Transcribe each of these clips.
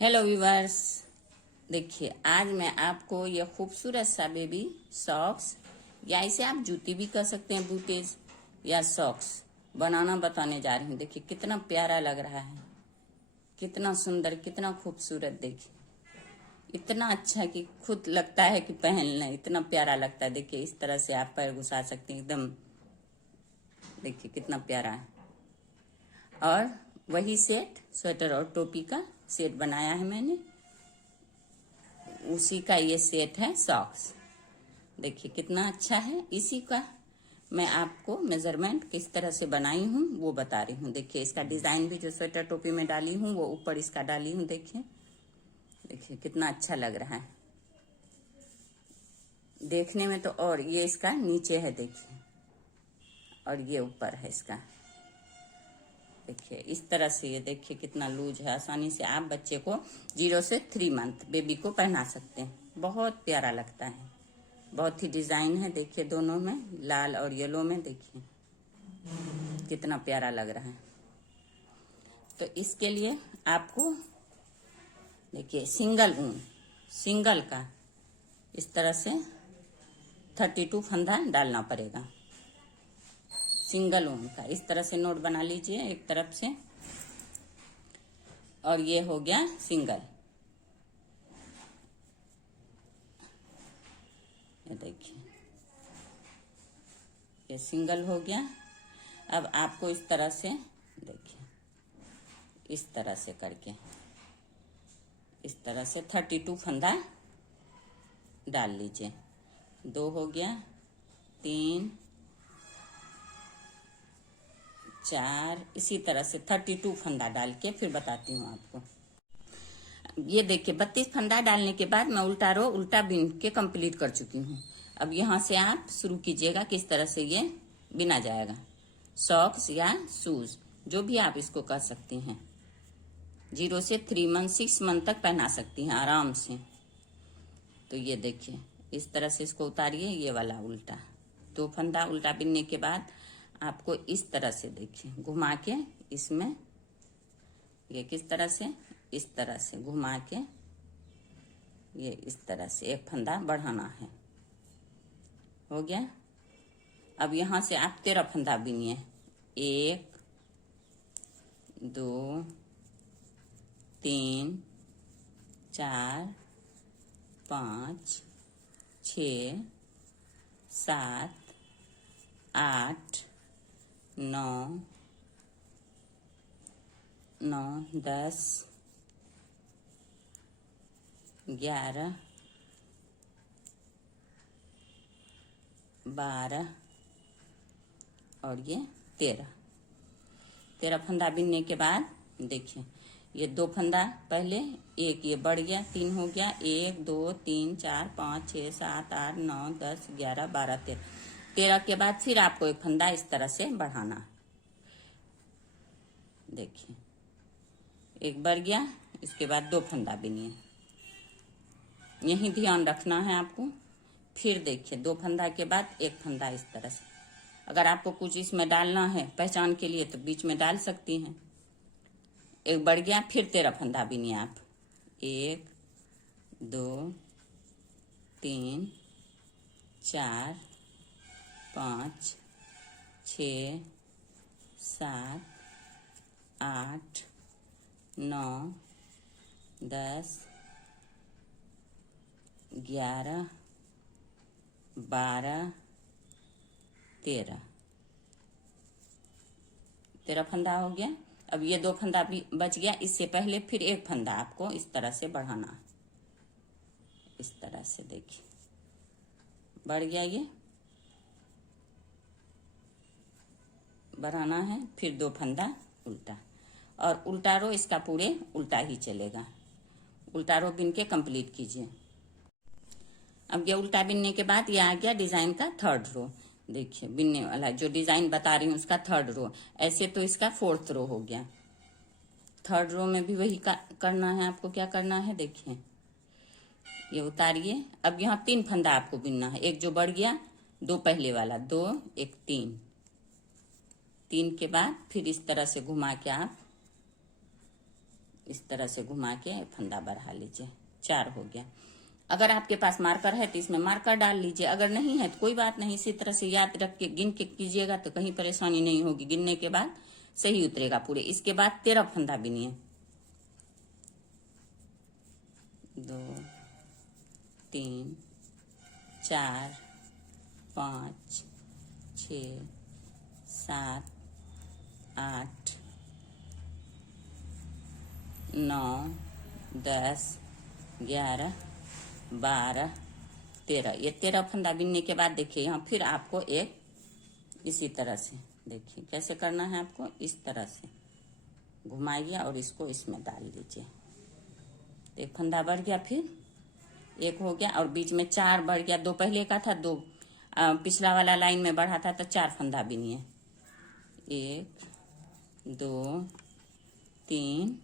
Hello viewers. देखिए आज मैं आपको ये खूबसूरत सा बेबी सॉक्स या इसे आप जूती भी कर सकते हैं, बूटेज या सॉक्स बनाना बताने जा रही हूँ। देखिए कितना प्यारा लग रहा है, कितना सुंदर, कितना खूबसूरत। देखिए इतना अच्छा कि खुद लगता है कि पहन लें, इतना प्यारा लगता है। देखिए इस तरह से आप पैर घुसा सकते हैं एकदम। देखिए कितना प्यारा है। और वही सेट स्वेटर और टोपी का सेट बनाया है मैंने, उसी का ये सेट है सॉक्स। देखिए कितना अच्छा है। इसी का मैं आपको मेजरमेंट किस तरह से बनाई हूँ वो बता रही हूँ। देखिए इसका डिजाइन भी जो स्वेटर टोपी में डाली हूँ वो ऊपर इसका डाली हूँ। देखिए देखिए कितना अच्छा लग रहा है देखने में तो। और ये इसका नीचे है देखिए, और ये ऊपर है इसका। देखिए इस तरह से ये देखिए कितना लूज है। आसानी से आप बच्चे को 0 से 3 मंथ बेबी को पहना सकते हैं। बहुत प्यारा लगता है, बहुत ही डिजाइन है। देखिए दोनों में, लाल और येलो में, देखिए कितना प्यारा लग रहा है। तो इसके लिए आपको देखिए सिंगल ऊन, सिंगल का इस तरह से 32 फंदा डालना पड़ेगा। सिंगल ऊन का इस तरह से नोट बना लीजिए एक तरफ से। और ये हो गया सिंगल। ये देखिए ये सिंगल हो गया। अब आपको इस तरह से देखिए, इस तरह से करके इस तरह से 32 फंदा डाल लीजिए। 2 हो गया, 3, 4, इसी तरह से 32 फंदा डाल के फिर बताती हूँ आपको। ये देखिए 32 फंदा डालने के बाद मैं उल्टा रो उल्टा बिन के कंप्लीट कर चुकी हूँ। अब यहाँ से आप शुरू कीजिएगा किस तरह से ये बिना जाएगा। सॉक्स या शूज जो भी आप इसको कर सकती हैं। 0 से 3 मंथ 6 मंथ तक पहना सकती हैं आराम से। तो ये देखिए इस तरह से इसको उतारिए, ये वाला उल्टा 2 फंदा उल्टा बिनने के बाद आपको इस तरह से देखिए घुमा के इसमें ये किस तरह से, इस तरह से घुमा के ये इस तरह से एक फंदा बढ़ाना है। हो गया। अब यहां से आप 13 फंदा बिनिए। 1, 2, 3, 4, 5, 6, 7, 8, 9, 10, 11, 12 और ये 13 फंदा बिनने के बाद देखिए ये 2 फंदा पहले, एक ये बढ़ गया, 3 हो गया, 1, 2, 3, 4, 5, 6, 7, 8, 9, 10, 11, 12, 13। 13 के बाद फिर आपको एक फंदा इस तरह से बढ़ाना। देखिए एक बढ़ गया, इसके बाद 2 फंदा बिनिए। यही ध्यान रखना है आपको। फिर देखिए 2 फंदा के बाद एक फंदा इस तरह से। अगर आपको कुछ इसमें डालना है पहचान के लिए तो बीच में डाल सकती हैं। एक बढ़ गया, फिर 13 फंदा बिनिए आप। 1, 2, 3, 4, 5, 6, 7, 8, 9, 10, 11, 12, 13 फंदा हो गया। अब ये 2 फंदा भी बच गया, इससे पहले फिर एक फंदा आपको इस तरह से बढ़ाना। इस तरह से देखिए बढ़ गया, ये बढ़ाना है। फिर 2 फंदा उल्टा, और उल्टा रो इसका पूरे उल्टा ही चलेगा। उल्टा रो बिन के कंप्लीट कीजिए। अब ये उल्टा बिनने के बाद ये आ गया डिजाइन का 3rd रो। देखिए बिनने वाला जो डिजाइन बता रही हूँ उसका 3rd रो। ऐसे तो इसका 4th रो हो गया। 3rd रो में भी वही करना है आपको। क्या करना है देखिए, ये उतारिए। अब यहाँ 3 फंदा आपको बिनना है। एक जो बढ़ गया, 2 पहले वाला, 2, 1, 3 के बाद फिर इस तरह से घुमा के आप इस तरह से घुमा के फंदा बढ़ा लीजिए। 4 हो गया। अगर आपके पास मार्कर है तो इसमें मार्कर डाल लीजिए, अगर नहीं है तो कोई बात नहीं, इसी तरह से याद रख के गिन के कीजिएगा तो कहीं परेशानी नहीं होगी, गिनने के बाद सही उतरेगा पूरे। इसके बाद 13 फंदा बिनिए। 2 3 4 5 6 7 8 9 10 11 12 13। ये 13 फंदा बिनने के बाद देखिए यहाँ फिर आपको एक इसी तरह से, देखिए कैसे करना है आपको, इस तरह से घुमाइए और इसको इसमें डाल लीजिए। एक फंदा बढ़ गया, फिर एक हो गया और बीच में 4 बढ़ गया। 2 पहले का था, 2 पिछला वाला लाइन में बढ़ा था, तो 4 फंदा बिनिए। 1 2 3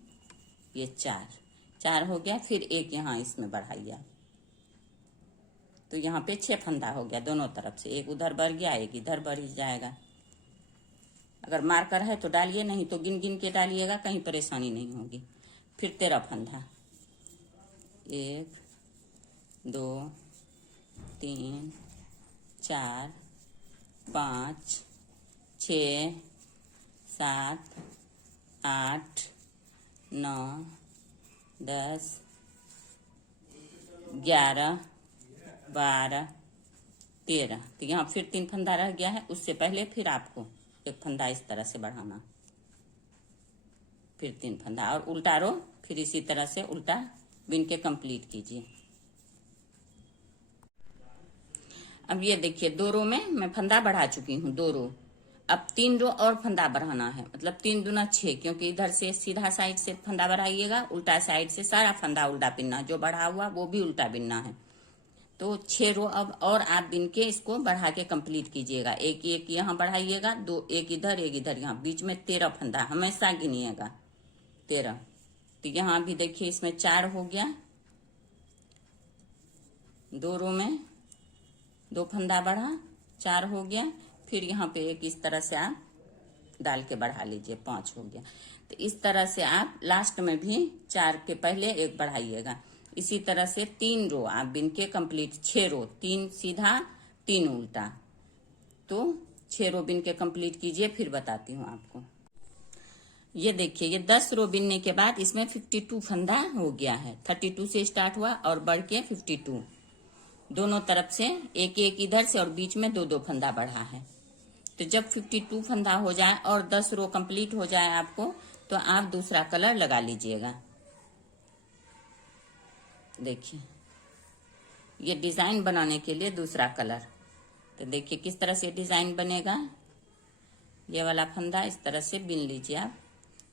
ये 4 हो गया। फिर एक यहाँ इसमें बढ़ाइए, तो यहाँ पे 6 फंदा हो गया दोनों तरफ से। एक उधर बढ़ गया, एक इधर बढ़ जाएगा। अगर मार्कर है तो डालिए, नहीं तो गिन गिन के डालिएगा, कहीं परेशानी नहीं होगी। फिर 13 फंदा। 1 2 3 4 5 6 7 8 9 10 11 12 13। तो यहाँ फिर 3 फंदा रह गया है। उससे पहले फिर आपको एक फंदा इस तरह से बढ़ाना, फिर 3 फंदा और उल्टा रो, फिर इसी तरह से उल्टा बिन के कंप्लीट कीजिए। अब ये देखिए 2 रो में मैं फंदा बढ़ा चुकी हूँ, 2 रो। अब 3 रो और फंदा बढ़ाना है, मतलब 3 दूना 6, क्योंकि इधर से सीधा साइड से फंदा बढ़ाइएगा, उल्टा साइड से सारा फंदा उल्टा बिनना, जो बढ़ा हुआ वो भी उल्टा बिनना है। तो 6 रो अब और आप बिन के इसको बढ़ा के कंप्लीट कीजिएगा। एक एक यहाँ बढ़ाइएगा, 2 एक इधर एक इधर, यहाँ बीच में 13 फंदा हमेशा गिनिएगा, 13। तो यहाँ भी देखिए इसमें 4 हो गया, 2 रो में 2 फंदा बढ़ा, 4 हो गया। फिर यहाँ पे एक इस तरह से आप डाल के बढ़ा लीजिए, 5 हो गया। तो इस तरह से आप लास्ट में भी 4 के पहले एक बढ़ाइएगा। इसी तरह से 3 रो आप बिन के कंप्लीट, 6 रो, 3 सीधा 3 उल्टा, तो 6 रो बिन के कंप्लीट कीजिए। फिर बताती हूँ आपको। ये देखिए ये 10 रो बिनने के बाद इसमें 52 फंदा हो गया है। 32 से स्टार्ट हुआ और बढ़ के 52, दोनों तरफ से एक एक इधर से और बीच में 2 2 फंदा बढ़ा है। तो जब 52 फंदा हो जाए और 10 रो कंप्लीट हो जाए आपको, तो आप दूसरा कलर लगा लीजिएगा। देखिए ये डिजाइन बनाने के लिए दूसरा कलर। तो देखिए किस तरह से डिजाइन बनेगा। ये वाला फंदा इस तरह से बिन लीजिए आप,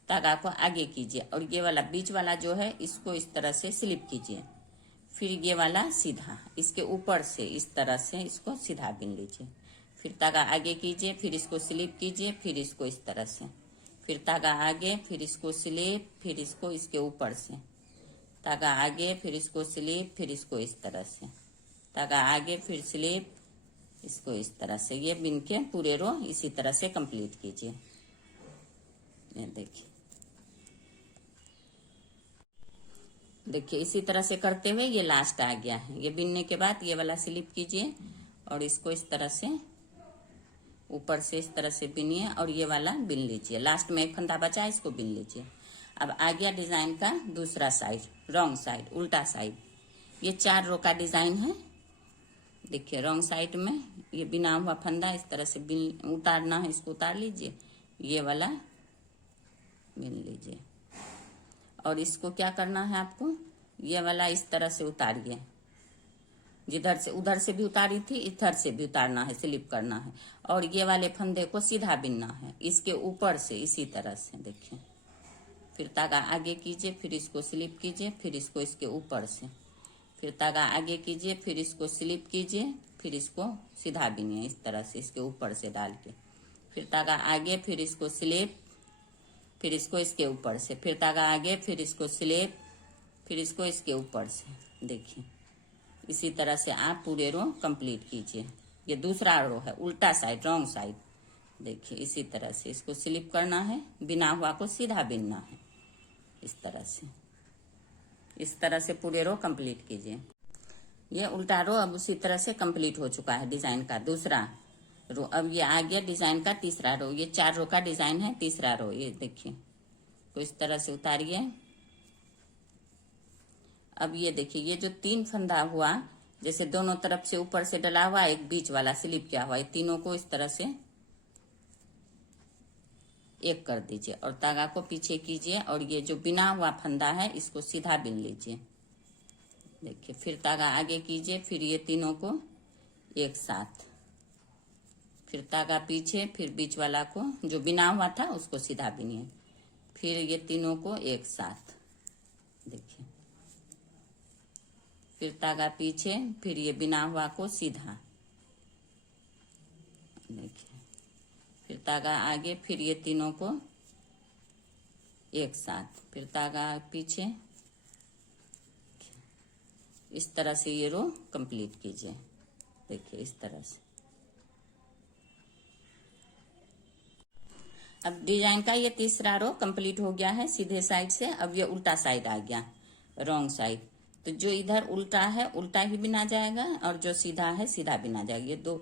धागा को आगे कीजिए और ये वाला बीच वाला जो है इसको इस तरह से स्लिप कीजिए। फिर ये वाला सीधा इसके ऊपर से इस तरह से इसको सीधा बिन लीजिए। फिर धागा आगे कीजिए, फिर इसको स्लिप कीजिए, फिर इसको इस तरह से, फिर धागा आगे, फिर इसको स्लिप, फिर इसको इसके ऊपर से धागा आगे, फिर इसको स्लिप, फिर इसको इस तरह से धागा आगे, फिर स्लिप, इसको इस तरह से। ये बिन के पूरे रो इसी तरह से कंप्लीट कीजिए। ये देखिए, देखिए इसी तरह से करते हुए ये लास्ट आ गया है। ये बिनने के बाद ये वाला स्लिप कीजिए और इसको इस तरह से ऊपर से इस तरह से बिनिए और ये वाला बिन लीजिए। लास्ट में एक फंदा बचा, इसको बिन लीजिए। अब आ गया डिजाइन का दूसरा साइड, रॉन्ग साइड, उल्टा साइड। ये 4 रो का डिजाइन है। देखिए रॉन्ग साइड में ये बिना हुआ फंदा इस तरह से बिन उतारना है, इसको उतार लीजिए, ये वाला बिन लीजिए। और इसको क्या करना है आपको, ये वाला इस तरह से उतारिए, जिधर से उधर से भी उतारी थी इधर से भी उतारना है, स्लिप करना है। और ये वाले फंदे को सीधा बिनना है इसके ऊपर से इसी तरह से। देखिए फिर धागा आगे कीजिए, फिर इसको स्लिप कीजिए, फिर इसको इसके ऊपर से, फिर धागा आगे कीजिए, फिर इसको स्लिप कीजिए, फिर इसको सीधा बिनिए इस तरह से इसके ऊपर से डाल के। फिर धागा आगे, फिर इसको स्लिप, फिर इसको इसके ऊपर से, फिर धागा आगे, फिर इसको स्लिप, फिर इसको इसके ऊपर से। देखिए इसी तरह से आप पूरे रो कंप्लीट कीजिए। ये दूसरा रो है, उल्टा साइड, रॉन्ग साइड। देखिए इसी तरह से इसको स्लिप करना है, बिना हुआ को सीधा बिनना है। इस तरह से पूरे रो कंप्लीट कीजिए। ये उल्टा रो अब उसी तरह से कंप्लीट हो चुका है डिजाइन का दूसरा रो। अब ये आ गया डिजाइन का तीसरा रो। ये 4 रो का डिजाइन है, तीसरा रो ये देखिए, तो इस तरह से उतारिए। अब ये देखिए, ये जो 3 फंदा हुआ, जैसे दोनों तरफ से ऊपर से डला हुआ, एक बीच वाला स्लिप किया हुआ, ये तीनों को इस तरह से एक कर दीजिए और धागा को पीछे कीजिए और ये जो बिना हुआ फंदा है इसको सीधा बिन लीजिए। देखिए, फिर धागा आगे कीजिए, फिर ये तीनों को एक साथ, फिर धागा पीछे, फिर बीच वाला को जो बिना हुआ था उसको सीधा बिनिए, फिर ये तीनों को एक साथ। देखिए, फिर धागा पीछे, फिर ये बिना हुआ को सीधा। देखिए, फिर धागा आगे, फिर ये तीनों को एक साथ, फिर धागा पीछे। इस तरह से ये रो कंप्लीट कीजिए। देखिए, इस तरह से। अब डिजाइन का ये तीसरा रो कंप्लीट हो गया है सीधे साइड से। अब ये उल्टा साइड आ गया, रॉन्ग साइड। तो जो इधर उल्टा है उल्टा ही बिना जाएगा और जो सीधा है सीधा बिना जाएगा। ये 2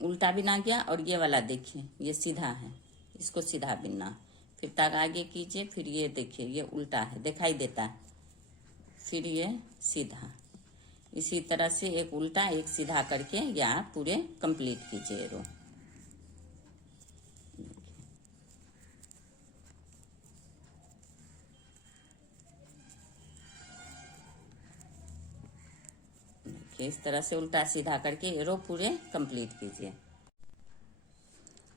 उल्टा बिना गया और ये वाला देखिए ये सीधा है, इसको सीधा बिनना। फिर धागा आगे कीजिए, फिर ये देखिए ये उल्टा है, दिखाई देता है, फिर ये सीधा। इसी तरह से एक उल्टा एक सीधा करके ये आप पूरे कंप्लीट कीजिए रो। इस तरह से उल्टा सीधा करके ये रो पूरे कंप्लीट कीजिए।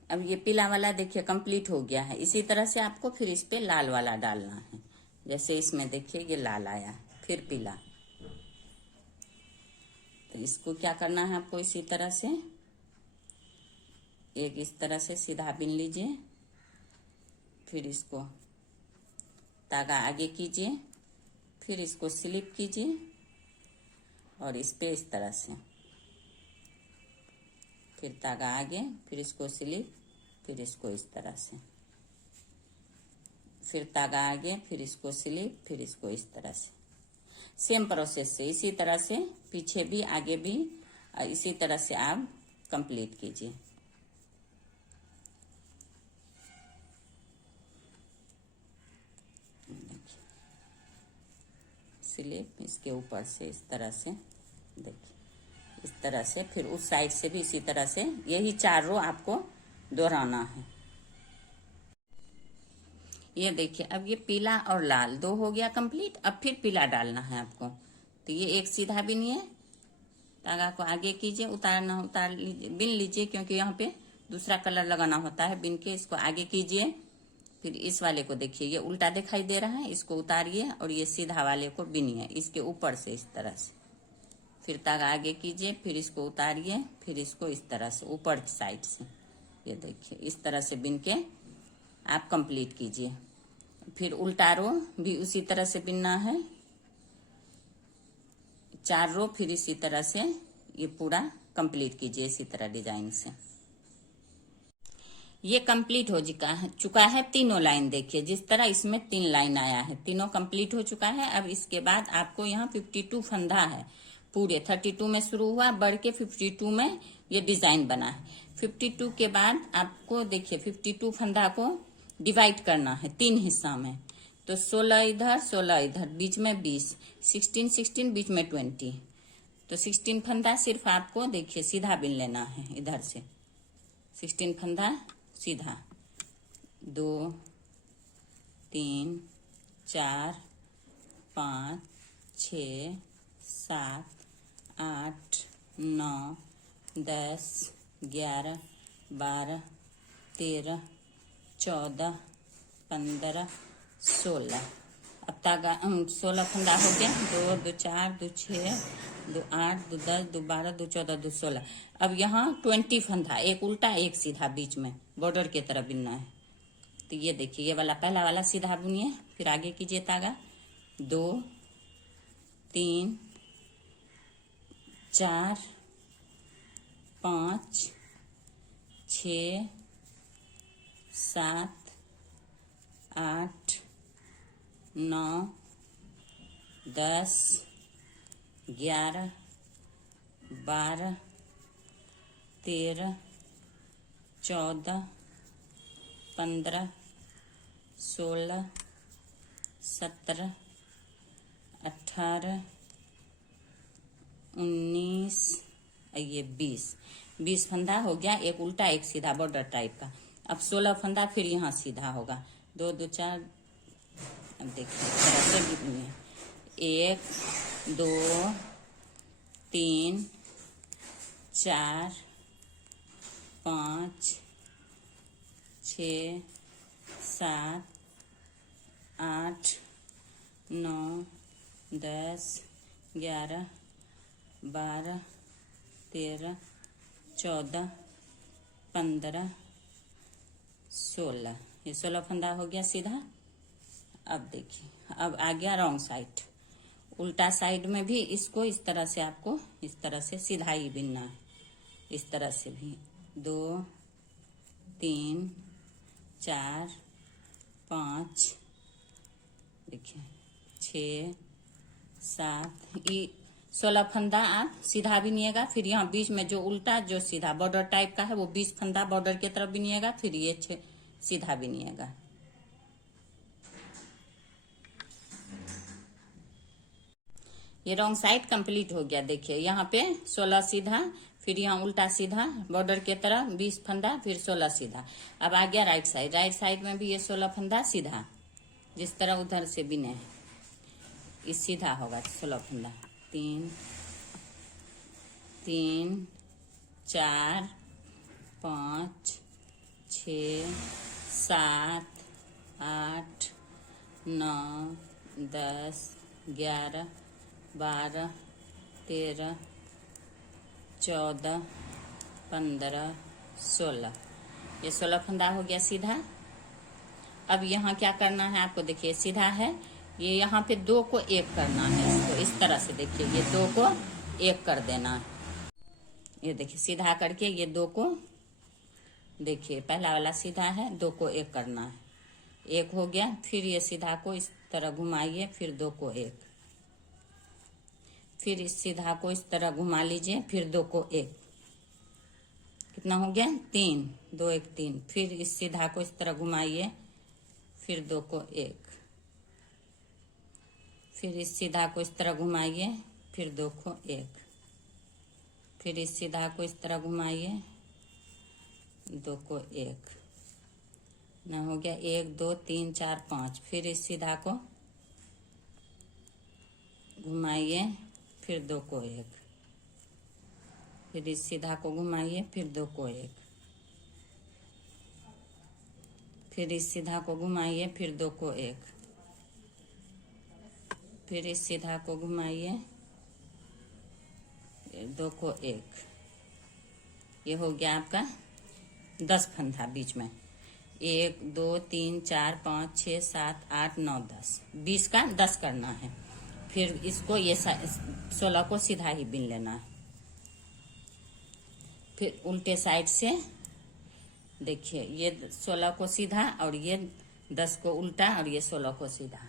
अब ये पीला वाला देखिए कंप्लीट हो गया है। इसी तरह से आपको फिर इस पे लाल वाला डालना है। जैसे इसमें देखिए ये लाल आया, फिर पीला, तो इसको क्या करना है आपको, इसी तरह से एक इस तरह से सीधा बिन लीजिए, फिर इसको धागा आगे कीजिए, फिर इसको स्लिप कीजिए और इस पे इस तरह से, फिर धागा आगे, फिर इसको स्लिप, फिर इसको इस तरह से, फिर धागा आगे, फिर इसको स्लिप, फिर इसको इस तरह से। सेम प्रोसेस से इसी तरह से पीछे भी आगे भी इसी तरह से आप कंप्लीट कीजिए। स्लिप इसके ऊपर से इस तरह से, देखिए इस तरह से। फिर उस साइड से भी इसी तरह से, यही 4 रो आपको दोहराना है। ये देखिए, अब ये पीला और लाल 2 हो गया कंप्लीट। अब फिर पीला डालना है आपको, तो ये एक सीधा बिनिए, धागा को आगे कीजिए, उतार लीजिए, बिन लीजिए, क्योंकि यहाँ पे दूसरा कलर लगाना होता है। बिन के इसको आगे कीजिए, फिर इस वाले को देखिए ये उल्टा दिखाई दे रहा है, इसको उतारिए और ये सीधा वाले को बिनिए इसके ऊपर से इस तरह से। फिर धागा आगे कीजिए, फिर इसको उतारिए, फिर इसको इस तरह से ऊपर साइड से, ये देखिए इस तरह से बिन के आप कंप्लीट कीजिए। फिर उल्टा रो भी उसी तरह से बिनना है, 4 रो, फिर इसी तरह से ये पूरा कंप्लीट कीजिए इसी तरह डिजाइन से। ये कंप्लीट हो चुका है तीनों लाइन। देखिए जिस तरह इसमें 3 लाइन आया है, तीनों कंप्लीट हो चुका है। अब इसके बाद आपको यहाँ 52 फंदा है, पूरे 32 में शुरू हुआ, बढ़ के 52 में ये डिजाइन बना है। 52 के बाद आपको देखिए 52 फंदा को डिवाइड करना है 3 हिस्सा में, तो 16 इधर 16 इधर, बीच में 20, 16 16, बीच में 20, तो 16 फंदा सिर्फ आपको देखिए सीधा बिन लेना है इधर से। 16 फंदा सीधा, 2 3 4 5 6 7 8 9 10 11 12 13 14 15 16। अब धागा 16 फंदा हो गया, 2 2 4 2 6 2 8 2 10 2 12 2 14 2 16। अब यहाँ 20 फंदा, एक उल्टा एक सीधा बीच में बॉर्डर की तरह बिनना है। तो ये देखिए ये वाला पहला वाला सीधा बुनिए, फिर आगे कीजिए धागा, 2 3 4 5 6 7 8 9, 10, 11, 12, 13, 14, 15, 16, 17, 18, 19, ये 20 फंदा हो गया। एक उल्टा एक सीधा बॉर्डर टाइप का। अब 16 फंदा फिर यहाँ सीधा होगा। 2 2 4, अब देखिए थोड़ा सा गिनिए। 1 2 3 4 5 6 7 8 9 10 11 12 13 14 15 16, ये 16 फंदा हो गया सीधा। अब देखिए, अब आ गया रॉन्ग साइड। उल्टा साइड में भी इसको इस तरह से आपको इस तरह से सीधा ही बिनना है। इस तरह से भी 2 3 4 5, देखिए 6 7, ये 16 फंदा आप सीधा बिनिएगा। फिर यहाँ बीच में जो उल्टा जो सीधा बॉर्डर टाइप का है वो 20 फंदा बॉर्डर की तरफ बिनिएगा। फिर ये 6 सीधा बिनिएगा। ये रॉन्ग साइड कंप्लीट हो गया। देखिए यहाँ पे 16 सीधा, फिर यहाँ उल्टा सीधा बॉर्डर के तरफ 20 फंदा, फिर 16 सीधा। अब आ गया राइट साइड। राइट साइड में भी ये 16 फंदा सीधा, जिस तरह उधर से बिने इस सीधा होगा 16 फंदा। 3 3 4 5 6 7 8 9 10 11 12 13 14 15 16, ये 16 फंदा हो गया सीधा। अब यहाँ क्या करना है आपको, देखिए सीधा है, ये यहाँ पे 2 को 1 करना है। इसको इस तरह से देखिए, ये 2 को 1 कर देना है। ये देखिए सीधा करके ये 2 को, देखिए पहला वाला सीधा है, 2 को 1 करना है। 1 हो गया। फिर ये सीधा को इस तरह घुमाइए, फिर 2 को 1, फिर इस सीधा को इस तरह घुमा लीजिए, फिर 2 को 1, कितना हो गया 3, 2 1 3। फिर इस सीधा को इस तरह घुमाइए, फिर 2 को 1, फिर इस सीधा को इस तरह घुमाइए, फिर 2 को 1, फिर इस सीधा को इस तरह घुमाइए, 2 को 1, ना हो गया 1 2 3 4 5। फिर इस सीधा को घुमाइए, फिर 2 को 1, फिर इस सीधा को घुमाइए, फिर 2 को 1, फिर इस सीधा को घुमाइए, फिर 2 को 1, फिर इस सीधा को घुमाइए, 2 को 1। ये हो गया आपका 10 फंदा बीच में। 1 2 3 4 5 6 7 8 9 10, 20 का 10 करना है। फिर इसको ये 16 को सीधा ही बिन लेना है। फिर उल्टे साइड से देखिए, ये 16 को सीधा और ये 10 को उल्टा और ये 16 को सीधा।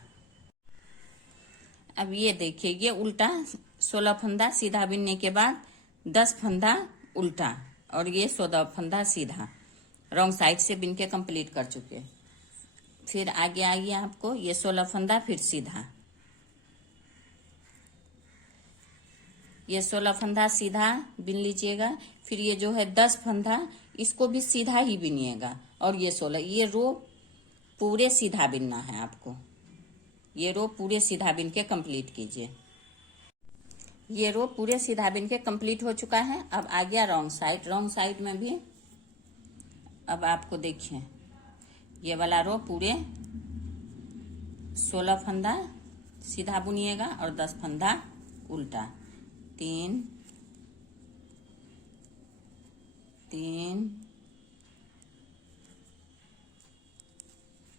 अब ये देखिए, ये उल्टा 16 फंदा सीधा बिनने के बाद 10 फंदा उल्टा और ये 16 फंदा सीधा रॉन्ग साइड से बिन के कंप्लीट कर चुके। फिर आगे आइए, आपको ये 16 फंदा फिर सीधा, ये 16 फंदा सीधा बिन लीजिएगा। फिर ये जो है 10 फंदा, इसको भी सीधा ही बिनिएगा। और ये 16, ये रो पूरे सीधा बिनना है आपको। ये रो पूरे सीधा बिन के कंप्लीट कीजिए। ये रो पूरे सीधा बिन के कंप्लीट हो चुका है। अब आ गया रॉन्ग साइड। रॉन्ग साइड में भी अब आपको देखिए, ये वाला रो पूरे 16 फंदा सीधा बुनिएगा और 10 फंदा उल्टा। 3 3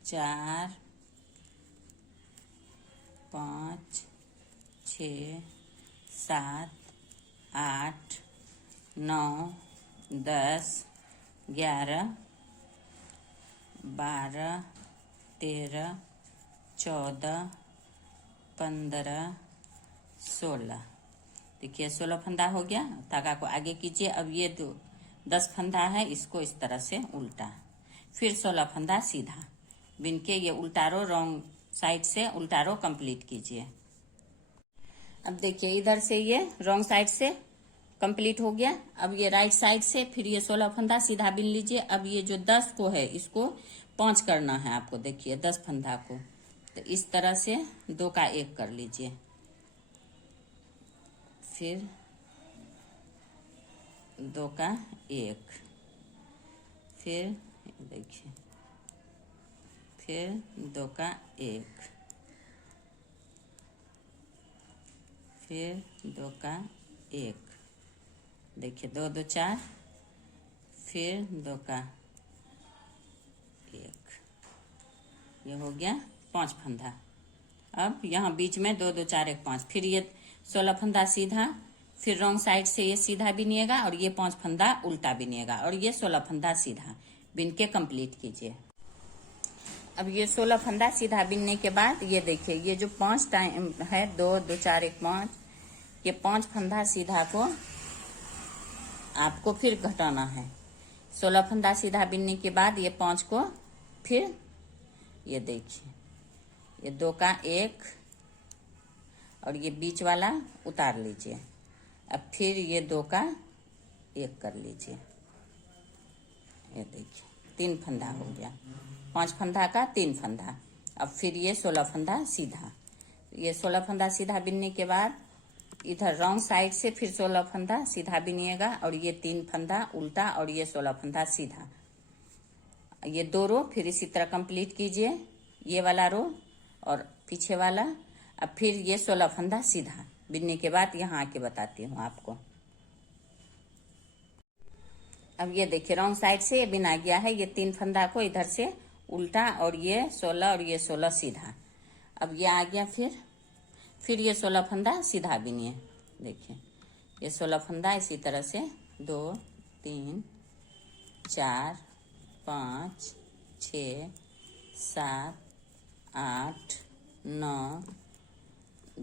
4 5 6 7 8 9 10 11 12 13 14 15, 16। देखिए 16 फंदा हो गया। धागा को आगे कीजिए। अब ये 10 फंदा है, इसको इस तरह से उल्टा, फिर 16 फंदा सीधा बिन के ये उल्टा रो रॉन्ग साइड से उल्टा रो कंप्लीट कीजिए। अब देखिए इधर से ये रॉन्ग साइड से कंप्लीट हो गया। अब ये राइट साइड से फिर ये 16 फंदा सीधा बिन लीजिए। अब ये जो 10 को है इसको 5 करना है आपको। देखिए 10 फंदा को तो इस तरह से 2 का 1 कर लीजिए, फिर 2 का 1, फिर देखिए, फिर 2 का 1, फिर 2 का 1, देखिए 2 2 4, फिर 2 का 1, ये हो गया 5 फंदा। अब यहाँ बीच में 2 2 4 1 5, फिर ये 16 फंदा सीधा, फिर रॉन्ग साइड से ये सीधा बिनिएगा और ये 5 फंदा उल्टा बिनिएगा और ये 16 फंदा सीधा बिन के कंप्लीट कीजिए। अब ये 16 फंदा सीधा बिनने के बाद ये देखिए ये जो 5 टाइम है 2 2 4 1 5, ये 5 फंदा सीधा को आपको फिर घटाना है। 16 फंदा सीधा बिनने के बाद ये 5 को फिर ये देखिए ये 2 का 1 और ये बीच वाला उतार लीजिए। अब फिर ये 2 का 1 कर लीजिए। ये देखिए 3 फंदा हो गया, 5 फंदा का 3 फंदा। अब फिर ये 16 फंदा सीधा, ये 16 फंदा सीधा बिनने के बाद इधर रॉन्ग साइड से फिर 16 फंदा सीधा बिनिएगा और ये 3 फंदा उल्टा और ये 16 फंदा सीधा, ये 2 रो फिर इसी तरह कंप्लीट कीजिए, ये वाला रो और पीछे वाला। अब फिर ये 16 फंदा सीधा बिनने के बाद यहाँ आके बताती हूँ आपको। अब ये देखिए रॉन्ग साइड से ये बिना गया है, ये 3 फंदा को इधर से उल्टा और ये 16 और ये 16 सीधा। अब ये आ गया, फिर ये 16 फंदा सीधा बिनिए। देखिए ये 16 फंदा इसी तरह से 2 3 4 5 6 7 8 9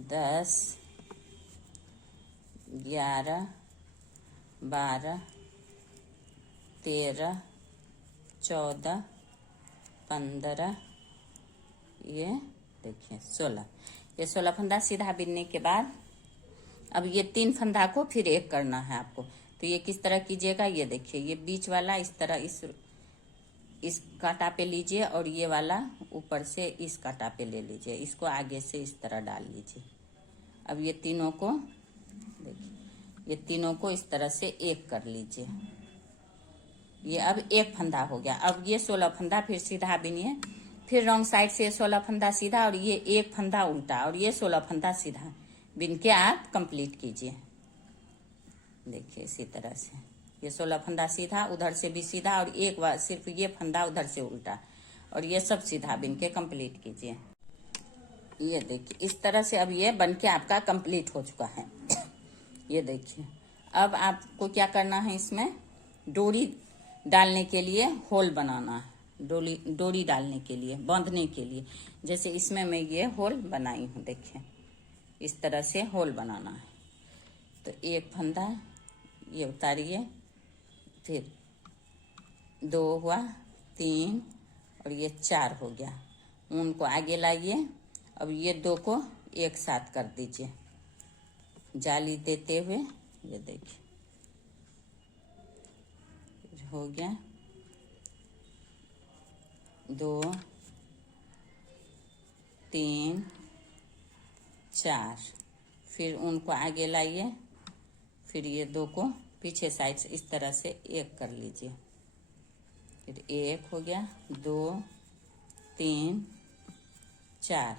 10 11 12 13 14 15, ये देखिए 16, ये 16 फंदा सीधा बिनने के बाद अब ये 3 फंदा को फिर 1 करना है आपको। तो ये किस तरह कीजिएगा, ये देखिए ये बीच वाला इस तरह इस कांटा पे लीजिए और ये वाला ऊपर से इस कांटा पे ले लीजिए, इसको आगे से इस तरह डाल लीजिए। अब ये तीनों को देखिए, ये तीनों को इस तरह से 1 कर लीजिए। ये अब 1 फंदा हो गया। अब ये 16 फंदा फिर सीधा बिनिए, फिर रॉन्ग साइड से 16 फंदा सीधा और ये 1 फंदा उल्टा और ये 16 फंदा सीधा बिन के आप कंप्लीट कीजिए। देखिए इसी तरह से ये 16 फंदा सीधा, उधर से भी सीधा और एक बार सिर्फ ये फंदा उधर से उल्टा और ये सब सीधा बिन के कंप्लीट कीजिए। ये देखिए इस तरह से अब ये बन के आपका कंप्लीट हो चुका है। ये देखिए अब आपको क्या करना है, इसमें डोरी डालने के लिए होल बनाना है। डोरी डालने के लिए, बांधने के लिए, जैसे इसमें मैं ये होल बनाई हूँ। देखिए इस तरह से होल बनाना है। तो 1 फंदा ये उतारिए, फिर 2 हुआ, 3 और ये 4 हो गया। ऊन को आगे लाइए। अब ये 2 को एक साथ कर दीजिए जाली देते हुए। ये देखिए हो गया 2 3 4, फिर उनको आगे लाइए, फिर ये 2 को पीछे साइड से इस तरह से 1 कर लीजिए। फिर 1 हो गया, 2 3 4,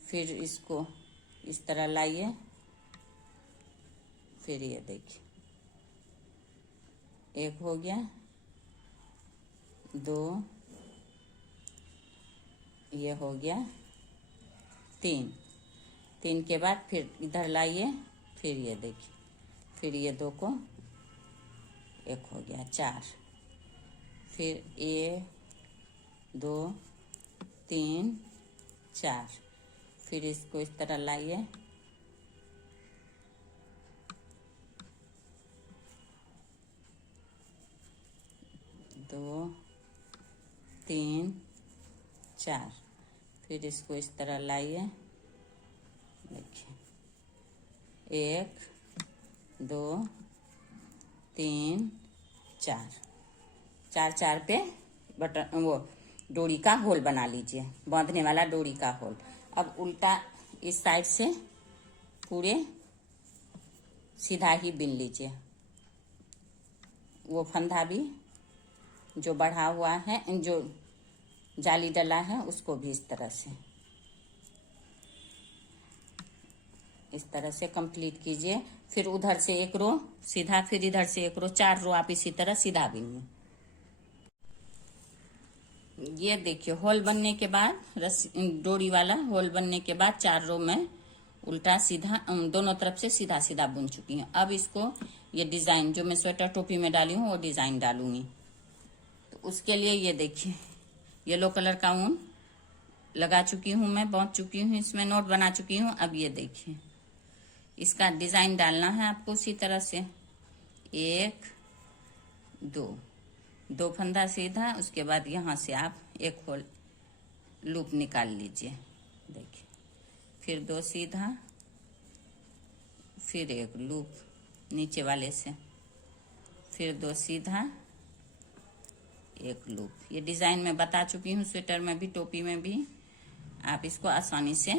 फिर इसको इस तरह लाइए, फिर ये देखिए 1 हो गया, 2 ये हो गया, 3 के बाद फिर इधर लाइए, फिर ये देखिए, फिर ये 2 को 1 हो गया, 4, फिर 1 2 3 4, फिर इसको इस तरह लाइए, दो, तीन, चार, फिर इसको इस तरह लाइए, देखिए, एक, दो, तीन, चार, चार चार पे बटन वो डोरी का होल बना लीजिए, बांधने वाला डोरी का होल। अब उल्टा इस साइड से पूरे सीधा ही बिन लीजिए। वो फंदा भी जो बढ़ा हुआ है, जो जाली डला है, उसको भी इस तरह से कंप्लीट कीजिए। फिर उधर से एक रो सीधा, फिर इधर से एक रो, 4 रो आप इसी तरह सीधा बिनिए। ये देखिए होल बनने के बाद, रस्सी डोरी वाला होल बनने के बाद 4 रो में उल्टा सीधा दोनों तरफ से सीधा सीधा बुन चुकी हूँ। अब इसको ये डिजाइन जो मैं स्वेटर टोपी में डाली हूँ वो डिजाइन डालूंगी। तो उसके लिए ये देखिए येलो कलर का ऊन लगा चुकी हूँ, मैं बांध चुकी हूँ, इसमें नोट बना चुकी हूँ। अब ये देखिए इसका डिजाइन डालना है आपको उसी तरह से, एक, दो फंदा सीधा, उसके बाद यहाँ से आप एक होल लूप निकाल लीजिए, देखिए, फिर 2 सीधा, फिर एक लूप नीचे वाले से, फिर 2 सीधा, एक लूप। ये डिजाइन मैं बता चुकी हूँ, स्वेटर में भी टोपी में भी आप इसको आसानी से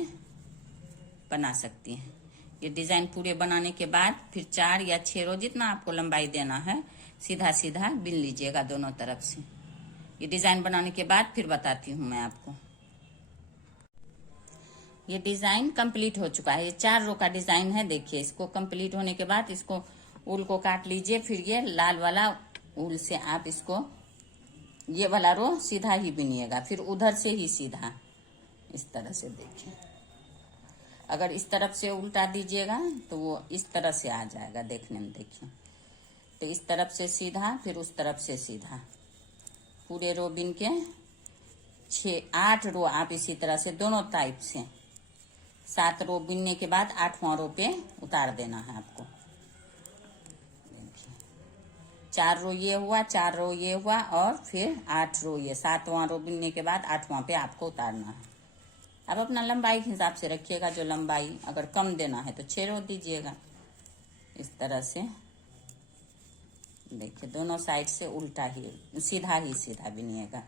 बना सकती हैं। ये डिजाइन पूरे बनाने के बाद फिर 4 या 6 रो जितना आपको लंबाई देना है सीधा सीधा बिन लीजिएगा दोनों तरफ से। ये डिजाइन बनाने के बाद फिर बताती हूँ मैं आपको। ये डिजाइन कंप्लीट हो चुका है, ये 4 रो का डिजाइन है। देखिए इसको कंप्लीट होने के बाद इसको ऊल को काट लीजिए, फिर ये लाल वाला ऊल से आप इसको ये वाला रो सीधा ही बिनिएगा, फिर उधर से ही सीधा इस तरह से। देखिए अगर इस तरफ से उल्टा दीजिएगा तो वो इस तरह से आ जाएगा देखने में। देखिए तो इस तरफ से सीधा, फिर उस तरफ से सीधा, पूरे रो बिन के 8 रो आप इसी तरह से दोनों टाइप से 7 रो बिनने के बाद 8वां रो पे उतार देना है आपको। देखिए 4 रो ये हुआ, 4 रो ये हुआ, और फिर 8 रो ये, 7वां रो बिनने के बाद 8वां पे आपको उतारना है। अब अपना लंबाई के हिसाब से रखिएगा, जो लंबाई अगर कम देना है तो 6 रो दीजिएगा इस तरह से। देखिए दोनों साइड से उल्टा ही सीधा बिनिएगा।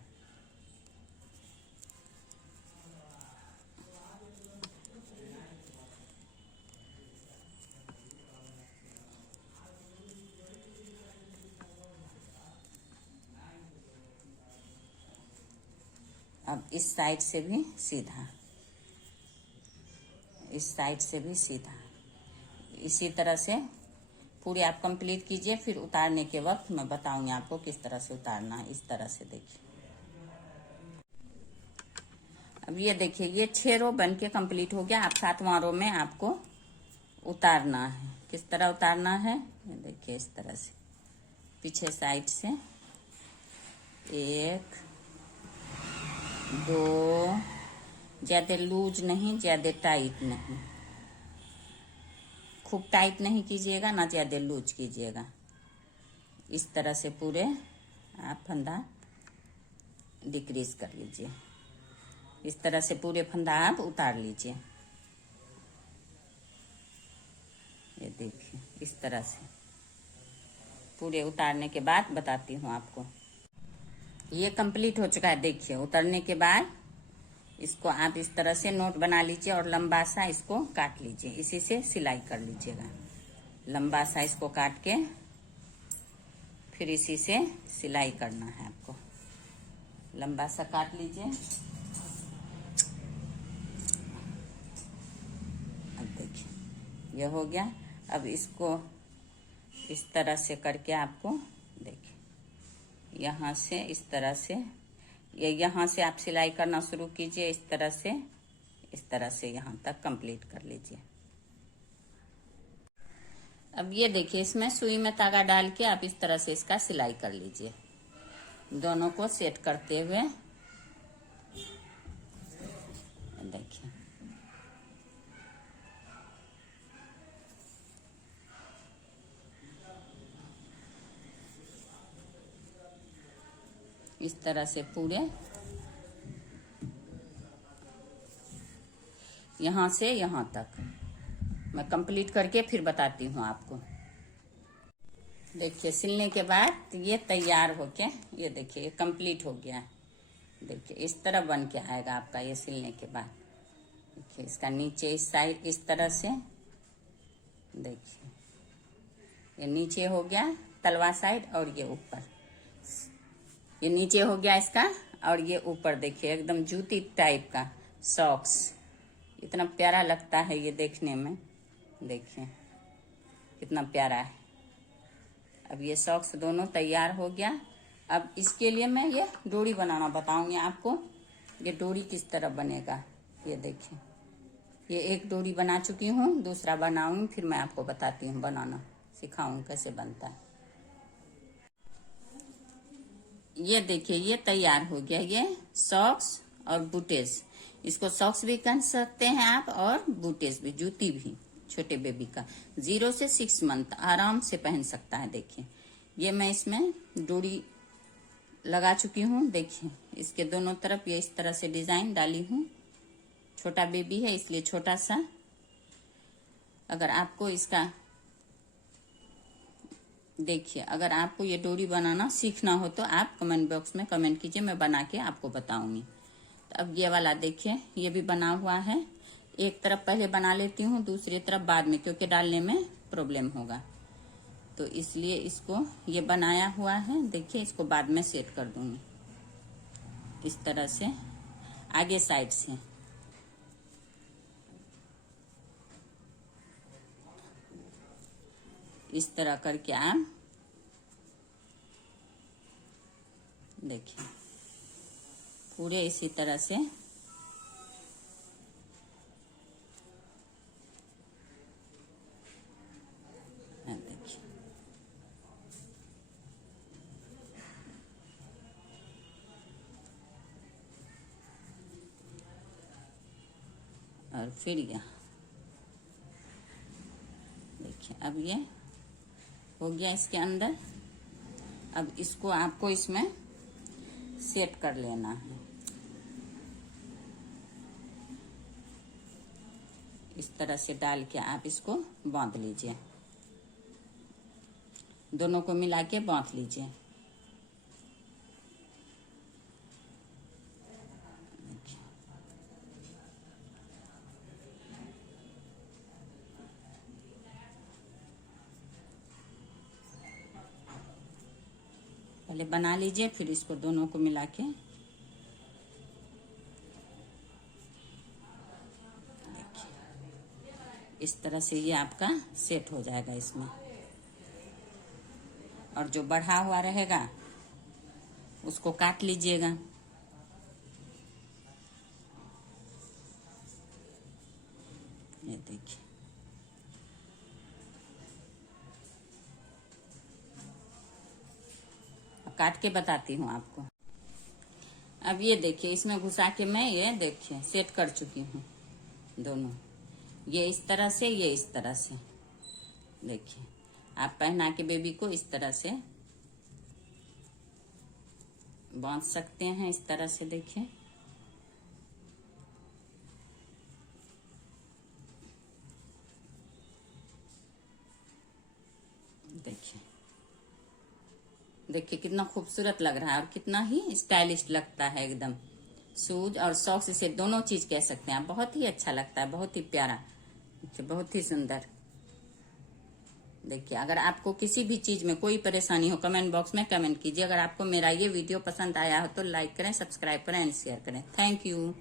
अब इस साइड से भी सीधा, इस साइड से भी सीधा, इसी तरह से पूरे आप कंप्लीट कीजिए। फिर उतारने के वक्त मैं बताऊंगी आपको किस तरह से उतारना है। इस तरह से देखिए, अब ये देखिए ये 6 रो बन के कंप्लीट हो गया। अब 7वां रो में आपको उतारना है। किस तरह उतारना है, ये देखिए इस तरह से पीछे साइड से 1, 2, ज्यादा लूज नहीं, ज्यादा टाइट नहीं, खूब टाइट नहीं कीजिएगा ना ज्यादा लूज कीजिएगा। इस तरह से पूरे आप फंदा डिक्रीज कर लीजिए। इस तरह से पूरे फंदा आप उतार लीजिए। ये देखिए इस तरह से पूरे उतारने के बाद बताती हूँ आपको। ये कंप्लीट हो चुका है। देखिए उतारने के बाद इसको आप इस तरह से नोट बना लीजिए और लंबा सा इसको काट लीजिए। इसी से सिलाई कर लीजिएगा। लंबा सा इसको काट के फिर इसी से सिलाई करना है आपको। लंबा सा काट लीजिए। अब देखिए ये हो गया। अब इसको इस तरह से करके आपको देखिए यहाँ से इस तरह से, ये यहाँ से आप सिलाई करना शुरू कीजिए। इस तरह से यहाँ तक कंप्लीट कर लीजिए। अब ये देखिए इसमें सुई में धागा डाल के आप इस तरह से इसका सिलाई कर लीजिए, दोनों को सेट करते हुए। देखिए इस तरह से पूरे यहाँ से यहाँ तक मैं कंप्लीट करके फिर बताती हूँ आपको। देखिए सिलने के बाद ये तैयार होके, ये देखिए ये कंप्लीट हो गया। देखिए इस तरह बन के आएगा आपका ये सिलने के बाद। देखिए इसका नीचे इस साइड इस तरह से, देखिए ये नीचे हो गया तलवा साइड और ये ऊपर, ये नीचे हो गया इसका और ये ऊपर। देखिए एकदम जूती टाइप का सॉक्स, इतना प्यारा लगता है ये देखने में। देखिए कितना प्यारा है। अब ये सॉक्स दोनों तैयार हो गया। अब इसके लिए मैं ये डोरी बनाना बताऊंगी आपको। ये डोरी किस तरह बनेगा, ये देखिए ये एक डोरी बना चुकी हूँ, दूसरा बनाऊंगी फिर मैं आपको बताती हूँ, बनाना सिखाऊंगी कैसे बनता है। ये देखिए ये तैयार हो गया ये सॉक्स और बूटेस। इसको सॉक्स भी कह सकते हैं आप और बूटेस भी, जूती भी। छोटे बेबी का 0 से 6 मंथ आराम से पहन सकता है। देखिए ये मैं इसमें डोरी लगा चुकी हूँ। देखिए इसके दोनों तरफ ये इस तरह से डिजाइन डाली हूँ। छोटा बेबी है इसलिए छोटा सा। अगर आपको इसका देखिए, अगर आपको ये डोरी बनाना सीखना हो तो आप कमेंट बॉक्स में कमेंट कीजिए, मैं बना के आपको बताऊंगी। तो अब ये वाला देखिए ये भी बना हुआ है। एक तरफ पहले बना लेती हूँ, दूसरी तरफ बाद में, क्योंकि डालने में प्रॉब्लम होगा तो इसलिए इसको ये बनाया हुआ है। देखिए इसको बाद में सेट कर दूंगी इस तरह से आगे साइड से। इस तरह करके आप देखिए पूरे इसी तरह से देखिए। और फिर यहाँ देखिए अब ये हो गया इसके अंदर। अब इसको आपको इसमें सेट कर लेना है इस तरह से डाल के आप इसको बांध लीजिए, दोनों को मिला के बांध लीजिए। पहले बना लीजिए फिर इसको दोनों को मिला के देखिए इस तरह से ये आपका सेट हो जाएगा इसमें। और जो बढ़ा हुआ रहेगा उसको काट लीजिएगा। ये देखिए काट के बताती हूँ आपको। अब ये देखिए इसमें घुसा के मैं ये देखिए सेट कर चुकी हूँ दोनों, ये इस तरह से ये इस तरह से। देखिए आप पहना के बेबी को इस तरह से बांध सकते हैं इस तरह से। देखिए देखिए देखिए कितना खूबसूरत लग रहा है और कितना ही स्टाइलिश लगता है एकदम। शूज और सॉक्स से दोनों चीज कह सकते हैं, बहुत ही अच्छा लगता है, बहुत ही प्यारा। देखिए बहुत ही सुंदर। देखिए अगर आपको किसी भी चीज में कोई परेशानी हो कमेंट बॉक्स में कमेंट कीजिए। अगर आपको मेरा ये वीडियो पसंद आया हो तो लाइक करें, सब्सक्राइब करें एंड शेयर करें। Thank you.